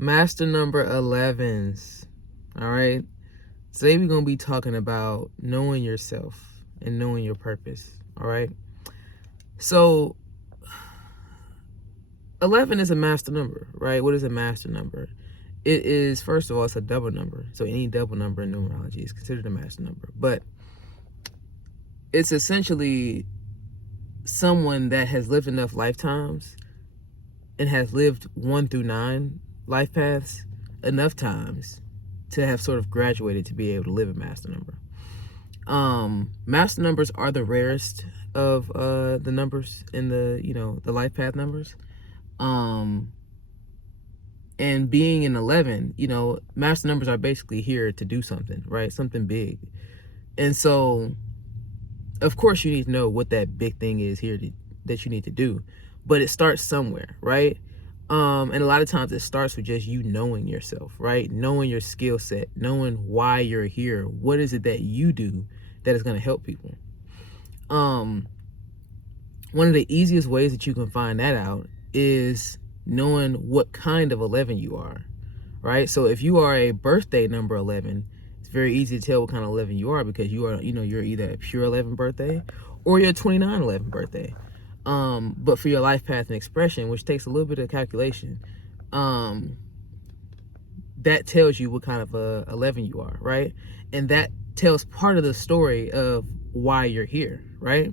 Master number 11s. All right. Today we're going to be talking about knowing yourself and knowing your purpose. All right. So 11 is a master number, right? What is a master number? It is, first of all, it's a double number. So any double number in numerology is considered a master number. But it's essentially someone that has lived enough lifetimes and has lived 1 through 9 life paths enough times to have sort of graduated to be able to live a master number. Master numbers are the rarest of the numbers in the life path numbers. And being an 11, master numbers are basically here to do something, right? Something big. And so, of course, you need to know what that big thing is here that you need to do. But it starts somewhere, right? And a lot of times it starts with just you knowing yourself, right? Knowing your skill set, knowing why you're here. What is it that you do that is going to help people? One of the easiest ways that you can find that out is knowing what kind of 11 you are, right? So if you are a birthday number 11, it's very easy to tell what kind of 11 you are because you're either a pure 11 birthday or you're a 29/11 birthday. But for your life path and expression, which takes a little bit of calculation, that tells you what kind of 11 you are, right? And that tells part of the story of why you're here, right?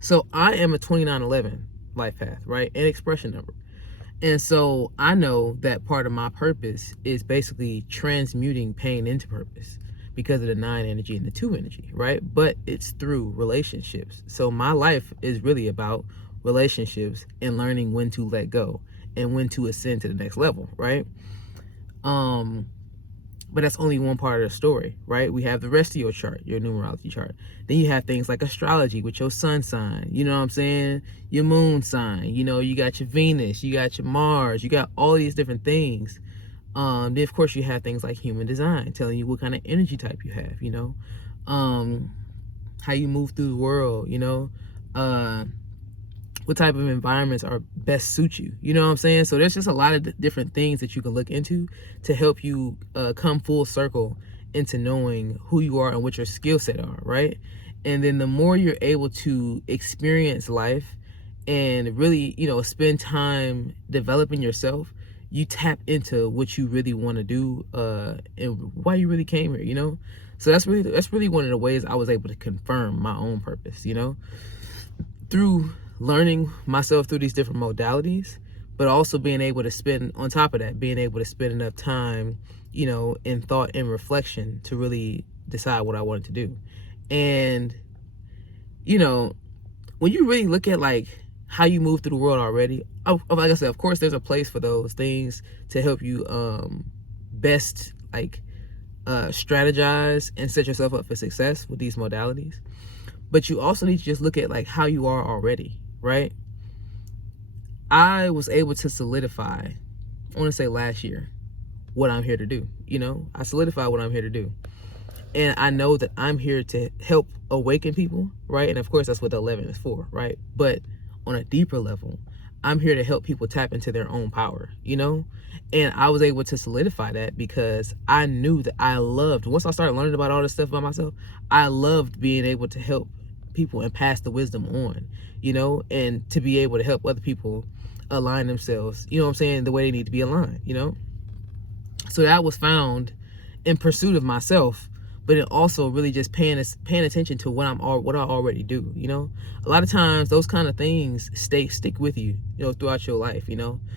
So I am a 29/11 life path, right? An expression number. And so I know that part of my purpose is basically transmuting pain into purpose because of the 9 energy and the 2 energy, right? But it's through relationships. So my life is really about relationships and learning when to let go and when to ascend to the next level, right? But that's only one part of the story, right? We have the rest of your chart, your numerology chart. Then you have things like astrology with your sun sign, you know what I'm saying? Your moon sign, you got your Venus, you got your Mars, you got all these different things. Then of course you have things like human design, telling you what kind of energy type you have, how you move through the world, what type of environments are best suit you, you know what I'm saying? So there's just a lot of different things that you can look into to help you come full circle into knowing who you are and what your skill set are, right? And then the more you're able to experience life and really, spend time developing yourself, you tap into what you really want to do and why you really came here, So that's really one of the ways I was able to confirm my own purpose, through learning myself through these different modalities, but also being able to spend, on top of that, being able to spend enough time, in thought and reflection to really decide what I wanted to do. And, when you really look at like how you move through the world already, like I said, of course, there's a place for those things to help you best strategize and set yourself up for success with these modalities. But you also need to just look at like how you are already, right? I was able to solidify, I want to say last year, what I'm here to do. I solidified what I'm here to do. And I know that I'm here to help awaken people, right? And of course, that's what the 11 is for, right? But on a deeper level, I'm here to help people tap into their own power, And I was able to solidify that because I knew that I loved, once I started learning about all this stuff about myself, I loved being able to help people and pass the wisdom on, and to be able to help other people align themselves, the way they need to be aligned, So that was found in pursuit of myself, but it also really just paying attention to what I already do, A lot of times those kind of things stick with you, throughout your life,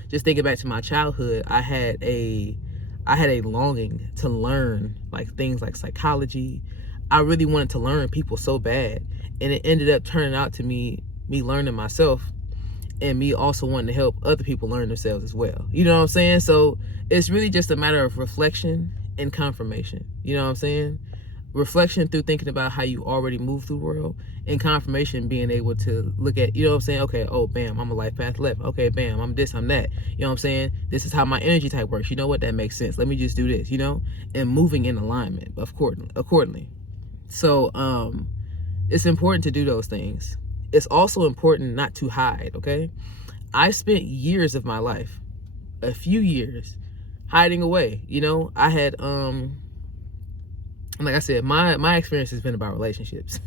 Just thinking back to my childhood, I had a longing to learn like things like psychology. I really wanted to learn people so bad, and it ended up turning out to me learning myself and me also wanting to help other people learn themselves as well. You know what I'm saying? So it's really just a matter of reflection and confirmation. You know what I'm saying? Reflection through thinking about how you already move through the world, and confirmation being able to look at, okay, oh, bam, I'm a life path left. Okay, bam, I'm this, I'm that. You know what I'm saying? This is how my energy type works. You know what? That makes sense. Let me just do this, and moving in alignment, accordingly. So it's important to do those things. It's also important not to hide, okay? I spent years of my life, a few years, hiding away. You know, I had like I said, my experience has been about relationships.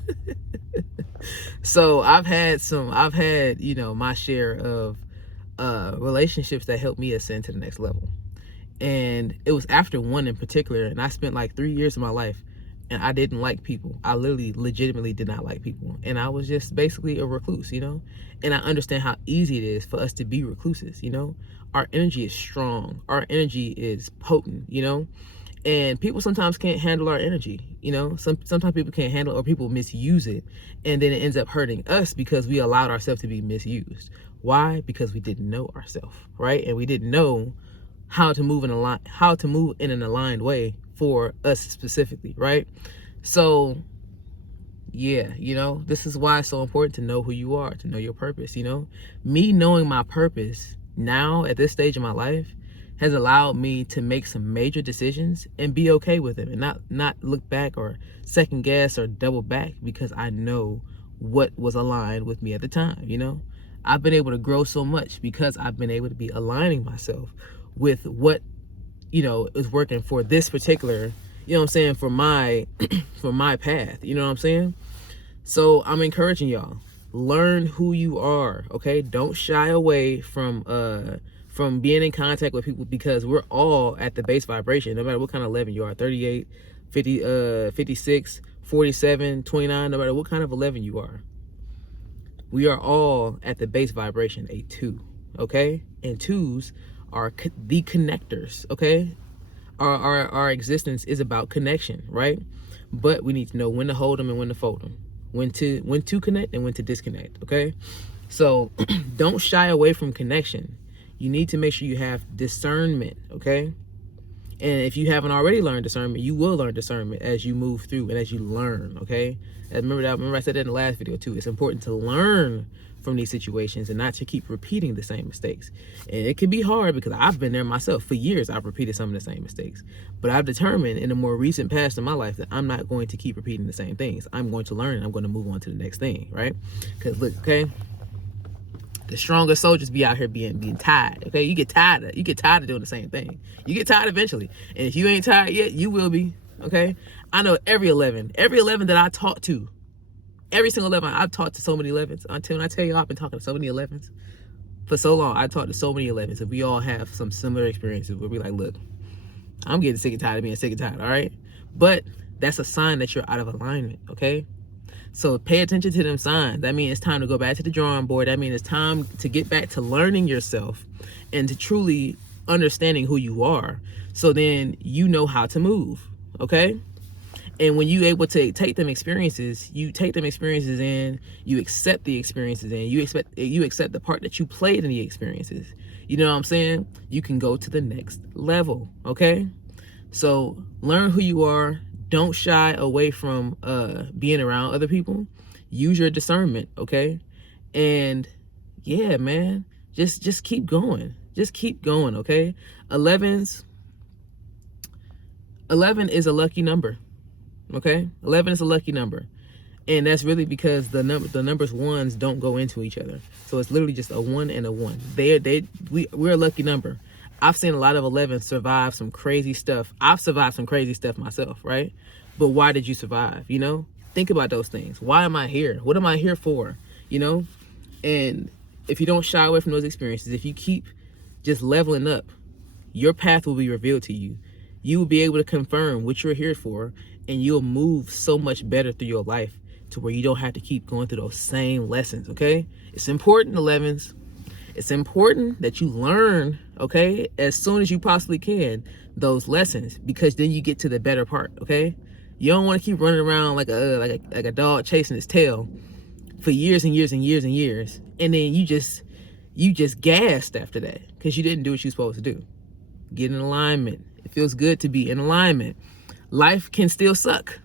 So I've had you know, my share of relationships that helped me ascend to the next level. And it was after one in particular, and I spent like 3 years of my life, and I didn't like people. I literally legitimately did not like people, and I was just basically a recluse, you know. And I understand how easy it is for us to be recluses, you know. Our energy is strong, our energy is potent, you know. And people sometimes can't handle our energy, you know. Sometimes people can't handle it, or people misuse it, and then it ends up hurting us because we allowed ourselves to be misused. Why? Because we didn't know ourselves, right? And we didn't know how to move in an aligned way for us specifically, right? So yeah, you know, this is why it's so important to know who you are, to know your purpose. You know, me knowing my purpose now at this stage of my life has allowed me to make some major decisions and be okay with it, and not look back or second guess or double back, because I know what was aligned with me at the time. You know, I've been able to grow so much because I've been able to be aligning myself with what, you know, is working for this particular, you know what I'm saying, for my for my path, you know what I'm saying? So I'm encouraging y'all, learn who you are, okay? Don't shy away from being in contact with people, because we're all at the base vibration, no matter what kind of 11 you are, 38, 50, 56, 47, 29, no matter what kind of 11 you are. We are all at the base vibration, a 2, okay? And 2s are the connectors, okay? Our existence is about connection, right? But we need to know when to hold them and when to fold them, when to connect and when to disconnect, okay? So don't shy away from connection. You need to make sure you have discernment, okay? And if you haven't already learned discernment, you will learn discernment as you move through and as you learn, okay? And remember I said that in the last video too. It's important to learn from these situations and not to keep repeating the same mistakes. And it can be hard, because I've been there myself. For years, I've repeated some of the same mistakes. But I've determined in the more recent past in my life that I'm not going to keep repeating the same things. I'm going to learn, and I'm going to move on to the next thing, right? Because look, okay, the strongest soldiers be out here being tired, okay? You get tired of doing the same thing. You get tired eventually. And if you ain't tired yet, you will be, okay? I know every 11 that I talk to, every single 11, I've talked to so many 11s. When I tell you, I've been talking to so many 11s for so long. I talked to so many 11s, and we all have some similar experiences where we're like, look, I'm getting sick and tired of being sick and tired, all right? But that's a sign that you're out of alignment, okay? So pay attention to them signs. That means it's time to go back to the drawing board. That means it's time to get back to learning yourself and to truly understanding who you are. So then you know how to move, okay? And when you able to take them experiences, you take them experiences in, you accept the experiences in, you accept the part that you played in the experiences. You know what I'm saying? You can go to the next level, okay? So learn who you are. Don't shy away from being around other people. Use your discernment, okay? And yeah, man, just keep going. Just keep going, okay? 11 is a lucky number. Okay, 11 is a lucky number, and that's really because the numbers ones don't go into each other. So it's literally just a 1 and a 1. We're a lucky number. I've seen a lot of 11 survive some crazy stuff. I've survived some crazy stuff myself, right? But why did you survive? You know, think about those things. Why am I here? What am I here for? You know, and if you don't shy away from those experiences, if you keep just leveling up, your path will be revealed to you. You will be able to confirm what you're here for, and you'll move so much better through your life to where you don't have to keep going through those same lessons, okay? It's important, 11s. It's important that you learn, okay, as soon as you possibly can, those lessons, because then you get to the better part, okay? You don't want to keep running around like a dog chasing its tail for years and years and years and years, and then you just gassed after that because you didn't do what you're supposed to do. Get in alignment. It feels good to be in alignment. Life can still suck,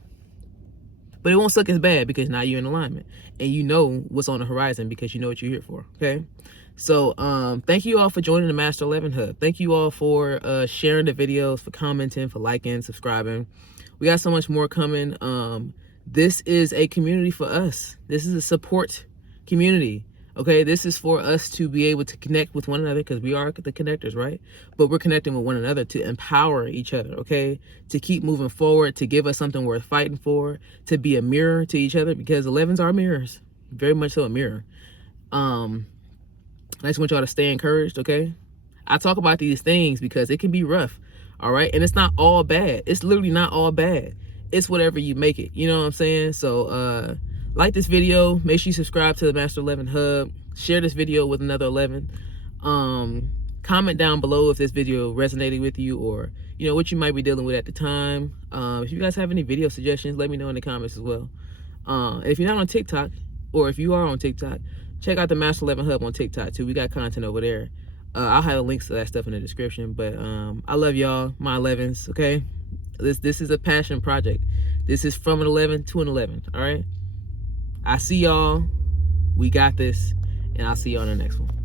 but it won't suck as bad because now you're in alignment and you know what's on the horizon because you know what you're here for, okay? So thank you all for joining the Master 11 Hub. Thank you all for sharing the videos, for commenting, for liking, subscribing. We got so much more coming. This is a community for us. This is a support community. Okay, this is for us to be able to connect with one another, because we are the connectors, right? But we're connecting with one another to empower each other, okay? To keep moving forward, to give us something worth fighting for, to be a mirror to each other, because 11s are mirrors, very much so a mirror. I just want y'all to stay encouraged, okay? I talk about these things because it can be rough, all right? And it's not all bad. It's literally not all bad. It's whatever you make it, you know what I'm saying? So, like this video, make sure you subscribe to the Master 11 Hub, share this video with another 11. Comment down below if this video resonated with you, or you know what you might be dealing with at the time. If you guys have any video suggestions, let me know in the comments as well. If you're not on TikTok, or if you are on TikTok, check out the Master 11 Hub on TikTok too. We got content over there. I'll have links to that stuff in the description. But I love y'all, my 11s, okay? This is a passion project. This is from an 11 to an 11, all right? I see y'all. We got this, and I'll see y'all on the next one.